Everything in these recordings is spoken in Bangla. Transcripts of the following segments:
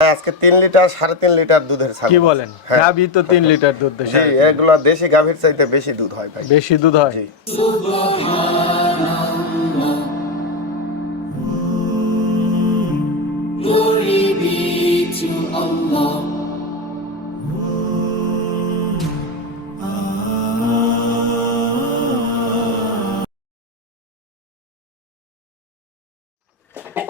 আজকে তিন লিটার সাড়ে তিন লিটার দুধের ছাগল কি বলেন? হ্যাঁ। গাভী তো তিন লিটার দুধ দেয় জি এগুলো দেশি গাভীর চাইতে বেশি দুধ হয় ভাই। বেশি দুধ হয়? জি। Glory be to Allah.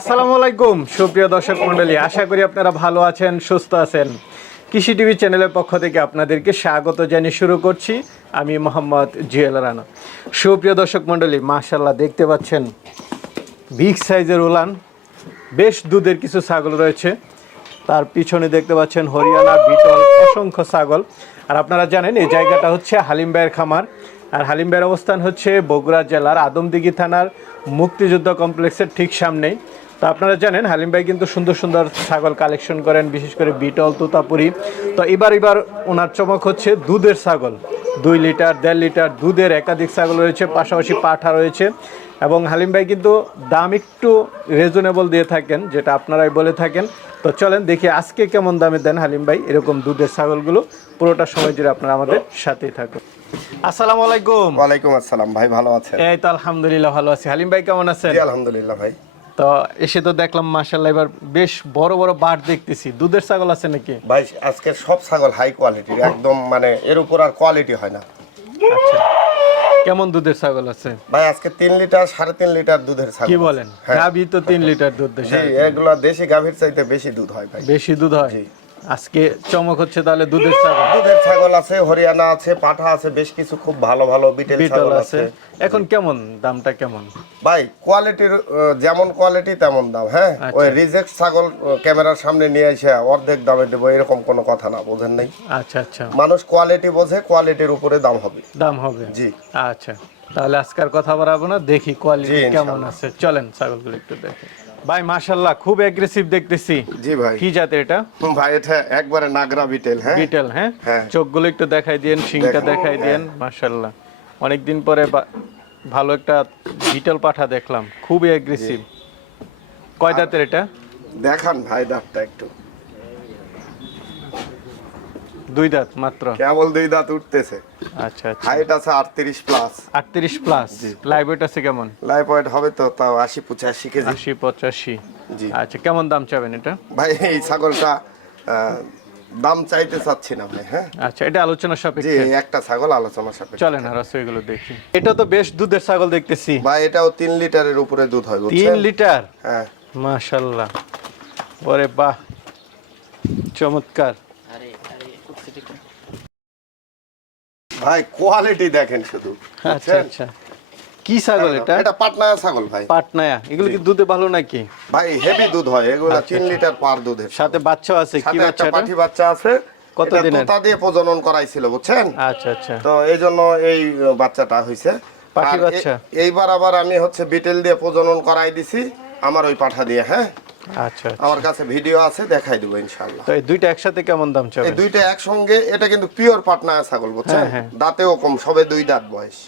আসসালামু আলাইকুম, সুপ্রিয় দর্শক মণ্ডলী। আশা করি আপনারা ভালো আছেন, সুস্থ আছেন। কৃষি টিভি চ্যানেলের পক্ষ থেকে আপনাদেরকে স্বাগত জানিয়ে শুরু করছি। আমি মোহাম্মদ জুয়েল রানা। সুপ্রিয় দর্শক মণ্ডলী মাশাল্লাহ দেখতে পাচ্ছেন বিগ সাইজের উলান। বেশ দুধের কিছু ছাগল রয়েছে। তার পিছনে দেখতে পাচ্ছেন হরিয়ানা বিটল, অসংখ্য ছাগল। আর আপনারা জানেন, এই জায়গাটা হচ্ছে হালিম ভাইয়ের খামার। আর হালিম ভাইয়ের অবস্থান হচ্ছে বগুড়া জেলার আদমদিঘি থানার মুক্তিযুদ্ধ কমপ্লেক্সের ঠিক সামনেই। তো আপনারা জানেন হালিম ভাই কিন্তু সুন্দর সুন্দর ছাগল কালেকশন করেন বিশেষ করে বিটল তোতাপুরি। তো এবার এবার ওনার চমক হচ্ছে দুধের ছাগল। দুই লিটার দেড় লিটার দুধের একাধিক ছাগল রয়েছে পাশাপাশি পাঠা রয়েছে। এবং হালিম ভাই কিন্তু দাম একটু রিজনেবল দিয়ে থাকেন যেটা আপনারাই বলে থাকেন। তো চলেন দেখি আজকে কেমন দামে দেন হালিম ভাই এরকম দুধের ছাগলগুলো। পুরোটা সময় জুড়ে আপনারা আমাদের সাথেই থাকুন। আসসালামু আলাইকুম। ওয়ালাইকুম আসসালাম ভাই ভালো আছেন? এই তো আলহামদুলিল্লাহ ভালো আছি। হালিম ভাই কেমন আছেন? আলহামদুলিল্লাহ ভাই। তো এসে তো দেখলাম মাশাল্লাহ এবার বেশ বড় বড় বাট দেখতেছি। দুধের ছাগল আছে নাকি? ভাই আজকে সব ছাগল হাই কোয়ালিটির একদম মানে এর উপর আর কোয়ালিটি হয় না। আচ্ছা কেমন দুধের ছাগল আছে? ভাই আজকে তিন লিটার সাড়ে তিন লিটার দুধের ছাগল কি বলেন? হ্যাঁ। গাভী তো তিন লিটার দুধ দেয় এগুলো দেশি গাভীর চাইতে বেশি দুধ হয় ভাই। বেশি দুধ হয়। আজকে চমক হচ্ছে তাহলে দুধের ছাগল। দুধের ছাগল আছে হরিয়ানা আছে পাঠা আছে বেশ কিছু খুব ভালো ভালো বিটেল ছাগল আছে। এখন কেমন দামটা কেমন? ভাই কোয়ালিটির যেমন কোয়ালিটি তেমন দাম হ্যাঁ? আচ্ছা। ওই রিজেক্ট ছাগল ক্যামেরার সামনে নিয়ে এসে অর্ধেক দামে দেবো এরকম কোনো কথা না বোঝেন নাই? আচ্ছা আচ্ছা। মানুষ কোয়ালিটি বোঝে কোয়ালিটির উপরে দাম হবে। দাম হবে। জি। আচ্ছা। তাহলে আজকের কথা বাড়াবো না দেখি কোয়ালিটি কেমন আছে। চলেন ছাগলগুলো একটু দেখি। ভাই মাশাল্লাহ খুব অ্যাগ্রেসিভ দেখতেছি। জি ভাই। কি জাতের এটা? ভাই এটা একবারে নাগরা বিটেল হ্যাঁ? বিটেল হ্যাঁ? হ্যাঁ। চোখগুলো একটু দেখাই দেন শিংটা দেখাই, দেন মাশাল্লাহ অনেকদিন পরে ভালো একটা বিটেল পাঠা দেখলাম খুবই অ্যাগ্রেসিভ কয় দাঁতের এটা? দেখান ভাই দাঁতটা একটু। দুই দাঁত মাত্র? কেবল দুই দাঁত উঠতেছে। আচ্ছা আচ্ছা। হাইট আছে আটত্রিশ প্লাস আটত্রিশ প্লাস লাইভ ওয়েট আছে কেমন? লাইফ ওয়েট হবে তো তাও আশি পঁচাশি কেজি। আশি পঁচাশি। জি। আচ্ছা কেমন দাম চাবেন এটা? ভাই এই ছাগলটা দাম চাইতে চাচ্ছি না ভাই হ্যাঁ? আচ্ছা এটা আলোচনা জি সাপেক্ষে। এই একটা ছাগল আলোচনা সাপেক্ষে। চলেন আর এগুলো দেখি। এটা তো বেশ দুধের ছাগল দেখতেছি। ভাই এটাও তিন লিটারের উপরে দুধ হয় তিন বুঝছেন লিটার? হ্যাঁ। মাশাল্লাহ ওরে বাহ! চমৎকার। ভাই কোয়ালিটি দেখেন শুধু। আচ্ছা আচ্ছা। কি ছাগল এটা? এটা পাটনা ছাগল ভাই। পাটনায়া। এগুলো কি দুধে ভালো নাকি? ভাই হেভি দুধ হয় এগুলো তিন লিটার পার দুধের সাথে বাচ্চা আছে কি বাচ্চা? পাঠি বাচ্চা আছে। কত দিনের? তোতা দিয়ে প্রজনন করাইছিল বুঝছেন? আচ্ছা আচ্ছা। তো এই জন্য এই বাচ্চাটা হইছে। এ- বাচ্চা? এইবার আবার আমি হচ্ছে বিটেল দিয়ে প্রজনন করাই দিছি আমার ওই পাঠা দিয়ে হ্যাঁ? আচ্ছা আচ্ছা। আমার কাছে ভিডিও আছে দেখাই দেবো ইনশাল্লাহ তো এই দুইটা একসাথে কেমন দাম এই দুইটা একসঙ্গে এটা কিন্তু পিওর পাটনা ছাগল বুঝছেন? হ্যাঁ, হ্যাঁ। দাঁতেও কম সবে দুই দাঁত বয়স।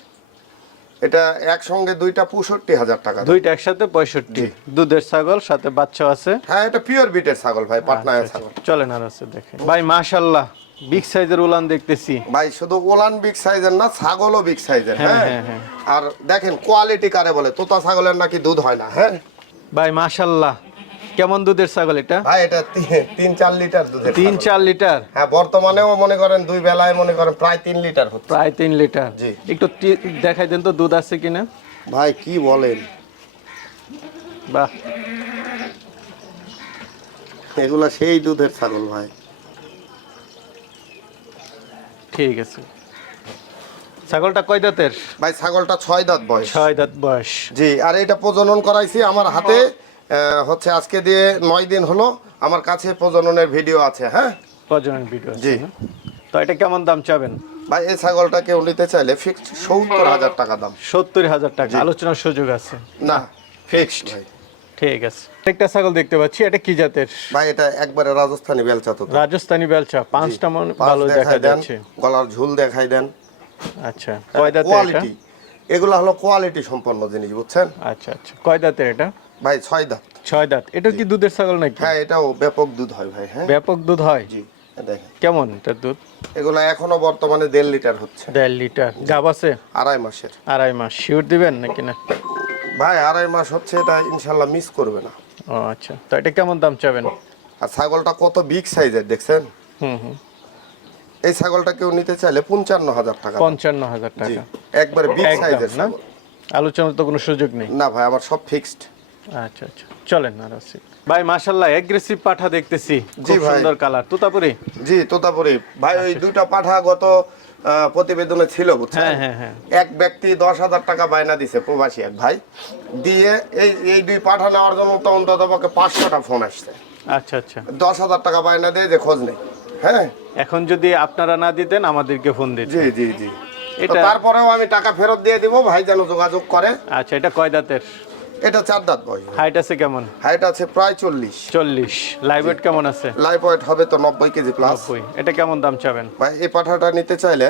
এটা একসঙ্গে দুইটা পঁয়ষট্টি হাজার টাকা দুইটা একসাথে পঁয়ষট্টি। দুধের ছাগল সাথে বাচ্চা আছে। হ্যাঁ এটা পিওর বিটের ছাগল ভাই পাটনা আচ্ছা, ছাগল। চলেন আর আছে দেখে। ভাই মাশাল্লাহ বিগ সাইজের উলান দেখতেছি। ভাই শুধু ওলান বিগ সাইজের না ছাগলও বিগ সাইজের হ্যাঁ, হ্যাঁ। আর দেখেন কোয়ালিটি কারে বলে? তোতা ছাগলের নাকি দুধ হয় না হ্যাঁ? ভাই মাশাল্লাহ কেমন দুধের ছাগল এটা? ভাই এটা তিন চার লিটার দুধের তিন। চার লিটার? হ্যাঁ বর্তমানেও মনে করেন দুই বেলায় মনে করেন প্রায় তিন লিটার হচ্ছে। প্রায় তিন লিটার। জি। একটু দেখাই দেন তো দুধ আছে কিনা? ভাই কি বলেন? বাহ। এগুলা সেই দুধের ছাগল ভাই। ঠিক আছে। ছাগলটা কয় দাঁতের? ভাই ছাগলটা ছয় দাঁত বয়স। ছয় দাঁত বয়স। জি আর এটা প্রজনন করাইছি আমার হাতে। হচ্ছে আজকে দিয়ে নয় দিন হলো আমার কাছে প্রজননের ভিডিও আছে হ্যাঁ? প্রজনন ভিডিও জি। তো এটা কেমন দাম চাবেন? ভাই এই ছাগলটা কেউ নিতে চাইলে ফিক্সড সত্তর হাজার টাকা দাম। সত্তর হাজার টাকা আলোচনার সুযোগ আছে। না ফিক্সড ঠিক আছে। একটা ছাগল দেখতে পাচ্ছি এটা কি জাতের? ভাই এটা একবারে রাজস্থানি বেলচা তো। রাজস্থানী বেলচা পাঁচটা মন ভালো দেখা যাচ্ছে। গলার ঝুল দেখাই দেন। আচ্ছা কয় দাঁতের এটা? কোয়ালিটি এগুলো হলো কোয়ালিটি সম্পন্ন জিনিস বুঝছেন? আচ্ছা আচ্ছা কয় দাঁতের এটা? ভাই ছয় দাঁত। ছয় দাঁত। এটা কি দুধের ছাগল নাকি? হ্যাঁ এটাও ব্যাপক দুধ হয় ভাই হ্যাঁ। ব্যাপক দুধ হয়? জি দেখেন। কেমন এটার দুধ? এগুলো এখনও বর্তমানে দেড় লিটার হচ্ছে। দেড় লিটার। গাব আছে? আড়াই মাসের। আড়াই মাস। শিওর দিবেন নাকি না? ভাই আড়াই মাস হচ্ছে এটা ইনশাল্লাহ মিস করবে না। ও আচ্ছা। তো এটা কেমন দাম চাবেন? আর ছাগলটা কত বিগ সাইজের দেখছেন? হুম হুম। এই ছাগলটা কেউ নিতে চাইলে পঞ্চান্ন হাজার টাকা পঞ্চান্ন হাজার টাকা। একবারে বিগ সাইজের না? আলোচনার তো কোনো সুযোগ নেই। না ভাই আমার সব ফিক্সড আচ্ছা আচ্ছা। চলেন আর আসি ভাই মাশাল্লাহ এগ্রেসিভ পাঠা দেখতেছি। জি খুব ভাই। সুন্দর কালার তুতাপুরি? জি তোতাপুরি। ভাই ওই দুইটা পাঠা গত প্রতিবেদনে ছিল বুঝছেন? হ্যাঁ হ্যাঁ হ্যাঁ। এক ব্যক্তি দশ হাজার টাকা বায়না দিছে প্রবাসী এক ভাই। দিয়ে এই এই দুই পাঠা নেওয়ার জন্য তো অন্তত পক্ষে পাঁচশোটা ফোন আসছে। আচ্ছা আচ্ছা। দশ হাজার টাকা বায়না দিয়ে যে খোঁজ নেই হ্যাঁ? এখন যদি আপনারা না দিতেন আমাদেরকে ফোন দিতেন। জি জি জি। এটা- তারপরেও আমি টাকা ফেরত দিয়ে দিব ভাই যেন যোগাযোগ করে। আচ্ছা এটা কয় দাঁতের? এটা চার দাঁত বয়স হাইট আছে কেমন? হাইট আছে প্রায় চল্লিশ। চল্লিশ। লাইভ ওয়েট কেমন আছে? লাইফ ওয়েট হবে তো নব্বই কেজি প্লাস এটা কেমন দাম চাবেন? ভাই এই পাঠাটা নিতে চাইলে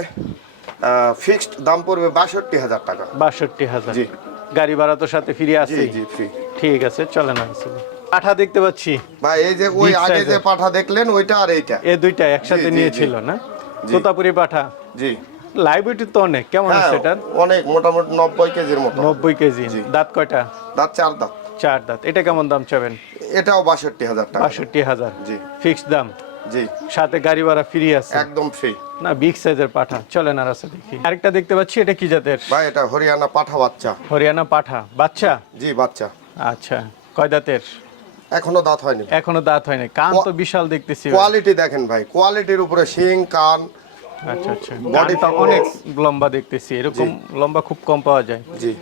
ফিক্সড দাম পড়বে বাষট্টি হাজার টাকা। বাষট্টি হাজার। জি। গাড়ি ভাড়া তো সাথে ফিরে জি আসছে জি ফ্রি ঠিক আছে চলেন আসি পাঠা দেখতে পাচ্ছি। ভাই এই যে ওই আগে যে পাঠা দেখলেন ওইটা আর এইটা। এ দুইটা একসাথে নিয়েছিল না। তোতাপুরি পাঠা? জি। ওয়েট তো অনেক। কেমন হ্যাঁ আছে এটার? অনেক মোটামুটি নব্বই কেজির মতো। নব্বই কেজি। জি। দাঁত কয়টা? দাঁত চার দাঁত। চার দাঁত। এটা কেমন দাম চাবেন? এটাও বাষট্টি হাজার টাকা। বাষট্টি হাজার। জি। ফিক্সড দাম? জি। সাথে গাড়ি ভাড়া ফ্রি আছে? একদম ফ্রি না বিগ সাইজের পাঠা। চলেন আর আছে দেখি। আরেকটা দেখতে পাচ্ছি এটা কি জাতের? ভাই এটা হরিয়ানা পাঠা বাচ্চা। হরিয়ানা পাঠা। বাচ্চা? জি বাচ্চা। আচ্ছা। কয় দাঁতের? এখনও দাঁত হয়নি। এখনও দাঁত হয়নি। কান তো বিশাল দেখতেছি। কোয়ালিটি দেখেন ভাই। কোয়ালিটির উপরে শিং কান আচ্ছা আচ্ছা। অনেক লম্বা দেখতেছি এরকম লম্বা খুব কম পাওয়া যায়। জি।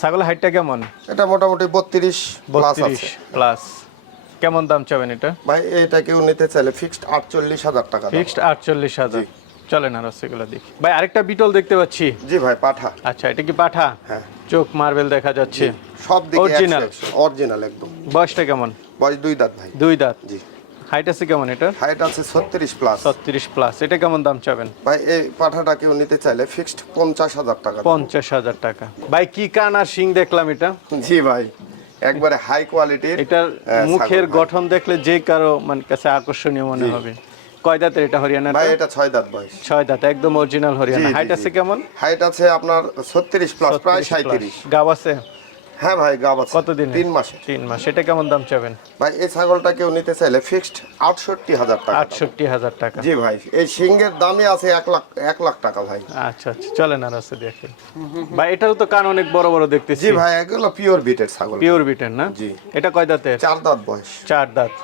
ছাগলের হাইটটা কেমন? এটা মোটামুটি বত্রিশ প্লাস বত্রিশ আছে প্লাস কেমন দাম চাবেন এটা? ভাই এটা কেউ নিতে চাইলে ফিক্সড আটচল্লিশ হাজার টাকা ফিক্সড আটচল্লিশ হাজার। চলেন আর সেগুলো দেখি। ভাই আরেকটা বিটল দেখতে পাচ্ছি। জি ভাই পাঠা। আচ্ছা এটা কি পাঠা? হ্যাঁ। চোখ মার্বেল দেখা যাচ্ছে। সব দিকে Original। অরিজিনাল একদম। বয়সটা কেমন? বয়স দুই দাঁত ভাই। দুই দাঁত। জি। হাইট আছে কেমন এটা হাইট আছে ছত্রিশ প্লাস ছত্রিশ প্লাস এটা কেমন দাম চাবেন? ভাই এই পাঠাটা কেউ নিতে চাইলে ফিক্সড পঞ্চাশ হাজার টাকা দাম। পঞ্চাশ হাজার টাকা। ভাই কি কান আর শিং দেখলাম এটা? জি ভাই একবারে হাই কোয়ালিটির এটার মুখের গঠন দেখলে যে কারও মানে কাছে আকর্ষণীয় মনে হবে। কয় দাঁতের এটা হরিয়ানা ভাই এটা ছয় দাঁত ভাই ছয় দাঁত একদম অরিজিনাল হরিয়ানা। হাইট আছে কেমন? হাইট আছে আপনার ছত্রিশ প্লাস প্রায় 36 plus। সাঁত্রিশ গাব আছে? হ্যাঁ ভাই গাব আছে। কতদিন তিন মাসে তিন মাস। এটা কেমন দাম চাবেন? ভাই এই ছাগলটা কেউ নিতে চাইলে ফিক্সড আটষট্টি হাজার টাকা। আটষট্টি হাজার টাকা। জি ভাই এই সিংহের দামই আছে এক লাখ এক লাখ টাকা ভাই। আচ্ছা আচ্ছা চলেন আর আছে দেখে। ভাই এটারও তো কান অনেক বড় বড় দেখতেছি। জি ভাই এগুলো পিওর বিটের ছাগল। পিওর বিটেন না? জি। এটা কয় দাঁতের? চার দাঁত বয়স। চার দাঁত।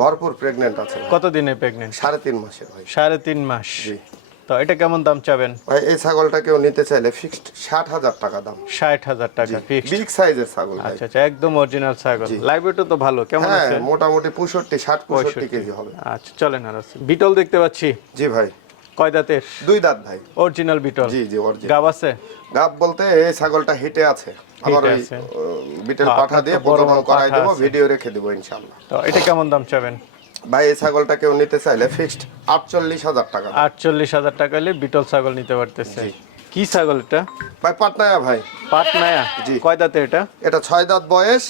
ভরপুর প্রেগনেন্ট আছে ভাই। কত দিনে প্রেগনেন্ট সাড়ে তিন মাসের ভাই। সাড়ে তিন মাস। জি। তো এটা কেমন দাম চাবেন? ভাই এই ছাগলটা কেউ নিতে চাইলে ফিক্সড ষাট হাজার টাকা দাম। ষাট হাজার টাকা ফিক্সড বিগ সাইজের ছাগল আচ্ছা আচ্ছা একদম অরিজিনাল ছাগল। তো ভালো কেমন হ্যাঁ আছে? মোটামুটি পঁয়ষট্টি ষাট পঁয়ষট্টি কেজি হবে। আচ্ছা চলেন আর বিটল দেখতে পাচ্ছি। জি ভাই। কয় দাঁতের? দুই দাঁত ভাই। অরিজিনাল বিটল। জি জি অরিজিনাল গাব আছে? গাব বলতে এই ছাগলটা হিটে আছে। ওই। আহ, বিটেল পাঠা দিয়ে বড় করাই দেবো। ভিডিও রেখে দেবো ইনশাল্লাহ তো এটা কেমন দাম চাবেন? ভাই এই ছাগলটা কেউ নিতে চাইলে ফিক্সড আটচল্লিশ হাজার টাকা। আটচল্লিশ হাজার টাকা হলে বিটল ছাগল নিতে পারতেছে। কি ছাগল এটা? ভাই পাটনায়া ভাই। পাটনায়া? জি। কয় দাঁতে এটা? এটা ছয় দাঁত বয়স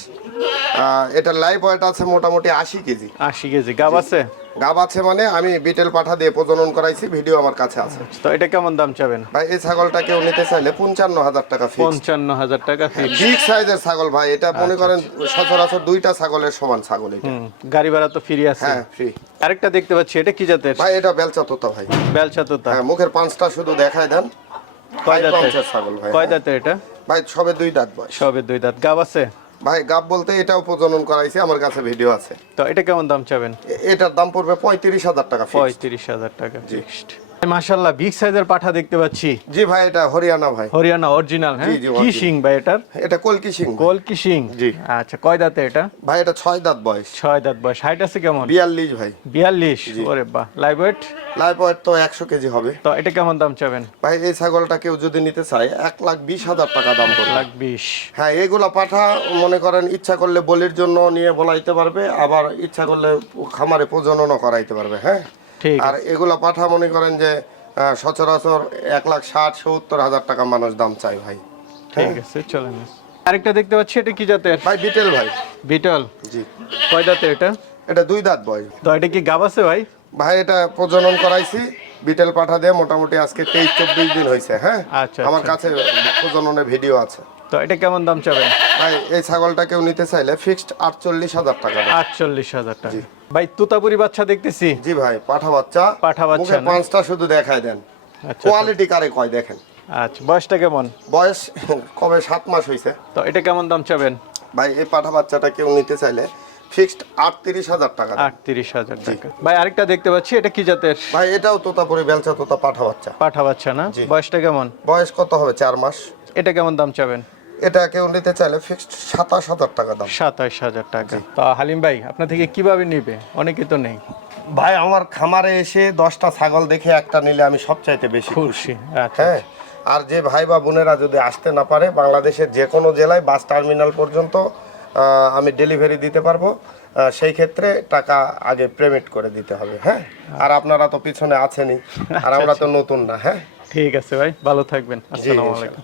এটা লাইভ ওয়েট আছে মোটামুটি আশি কেজি। আশি কেজি। গাব আছে? গাব আছে মানে আমি বিটেল পাঠা দিয়ে প্রজনন করাইছি ভিডিও আমার কাছে আছে। তো এটা কেমন দাম চাবেন? ভাই এই ছাগলটা কেউ নিতে চাইলে পঞ্চান্ন হাজার টাকা ফিক্স পঞ্চান্ন হাজার টাকা ফিক্স বিগ সাইজের ছাগল ভাই এটা মনে করেন সচরাচর দুইটা ছাগলের সমান ছাগল এটা। গাড়ি ভাড়া তো ফ্রি আছে। হ্যাঁ ফ্রি আরেকটা দেখতে পাচ্ছি এটা কি জাতের? ভাই এটা বেলচা তোতা ভাই। বেলচা তোতা হ্যাঁ মুখের পাঁচটা শুধু দেখাই দেন। কয় দাঁতের? ছাগল ভাই কয় দাঁতের এটা? ভাই সবে দুই দাঁত বয়স। সবে দুই দাঁত। গাব আছে? ভাই গাব বলতে এটাও প্রজনন করাইছে আমার কাছে ভিডিও আছে। তো এটা কেমন দাম চাবেন? এটার দাম পড়বে পঁয়ত্রিশ হাজার টাকা। পঁয়ত্রিশ হাজার টাকা ফিক্সড মাশাল্লাহ বিগ সাইজের পাঠা দেখতে পাচ্ছি। জি ভাই এটা হরিয়ানা ভাই। হরিয়ানা অরিজিনাল হ্যাঁ? কি। সিং ভাই এটার? এটা কলকি ভাই। গোল সিং জি। আচ্ছা কয় দাঁতে এটা? ভাই এটা ছয় দাঁত বয়স। ছয় দাঁত বয়স। হাইট আছে কেমন? বিয়াল্লিশ ভাই। বিয়াল্লিশ? ওরে বাহ লাইভ ওয়েট লাইভ ওয়েট তো একশো কেজি হবে। তো এটা কেমন দাম চাবেন? ভাই এই ছাগলটা কেউ যদি নিতে চায় এক লাখ বিশ হাজার টাকা দাম পড়বে লাখ বিশ। হ্যাঁ এগুলা পাঠা মনে করেন ইচ্ছা করলে বলির জন্য নিয়ে বলাইতে পারবে আবার ইচ্ছা করলে খামারে প্রজননও করাইতে পারবে হ্যাঁ? আর এগুলা পাঠা মনে করেন যে সচরাচর এক লাখ ষাট সত্তর হাজার টাকা মানুষ দাম চাই ভাই। ঠিক আছে চলেন আরেকটা দেখতে পাচ্ছি এটা কি জাতের? ভাই বিটেল ভাই। বিটল। জি। কয় দাঁতের এটা? এটা দুই দাঁত বয় তো এটা কি গাব আছে ভাই? ভাই এটা প্রজনন করাইছি বিটেল পাঠা দিয়ে মোটামুটি আজকে তেইশ চব্বিশ দিন হয়েছে হ্যাঁ? আচ্ছা, আমার আচ্ছা। কাছে প্রজননের ভিডিও আছে। তো এটা কেমন দাম চাবেন? ভাই এই ছাগলটা কেউ নিতে চাইলে ফিক্সড আটচল্লিশ হাজার টাকা আটচল্লিশ হাজার টাকা। ভাই তুতাপুরি বাচ্চা দেখতেছি। জি ভাই পাঠা বাচ্চা। পাঠা বাচ্চা পাঁচটা শুধু দেখায় দেন। আচ্ছা কোয়ালিটি কারে কয় দেখেন। আচ্ছা বয়সটা কেমন? বয়স কবে সাত মাস হয়েছে তো এটা কেমন দাম চাবেন? ভাই এই পাঠা বাচ্চাটা কেউ নিতে চাইলে ফিক্সড আটত্রিশ হাজার টাকা আটত্রিশ হাজার টাকা। ভাই আরেকটা দেখতে পাচ্ছি এটা কি জাতের? ভাই এটাও তোতাপুরি বেলচা তোতা পাঠা বাচ্চা। পাঠা বাচ্চা না? বয়সটা কেমন? বয়স কত হবে? চার মাস। এটা কেমন দাম চাবেন? এটা কেউ নিতে চাইলে ফিক্সড সাতাশ হাজার টাকা দাম। সাতাইশ হাজার টাকা। তা হালিম ভাই আপনার থেকে কীভাবে নিবে? অনেকে তো নেই। ভাই আমার খামারে এসে দশটা ছাগল দেখে একটা নিলে আমি সবচাইতে বেশি খুশি। খুশি আচ্ছা হ্যাঁ আর যে ভাই বা বোনেরা যদি আসতে না পারে বাংলাদেশের যে কোনো জেলায় বাস টার্মিনাল পর্যন্ত আমি ডেলিভারি দিতে পারব। সেই ক্ষেত্রে টাকা আগে পেমেন্ট করে দিতে হবে হ্যাঁ? আর আপনারা তো পিছনে আছেনই আর আমরা তো নতুন না হ্যাঁ? ঠিক আছে ভাই ভালো থাকবেন। আসসালামু আলাইকুম।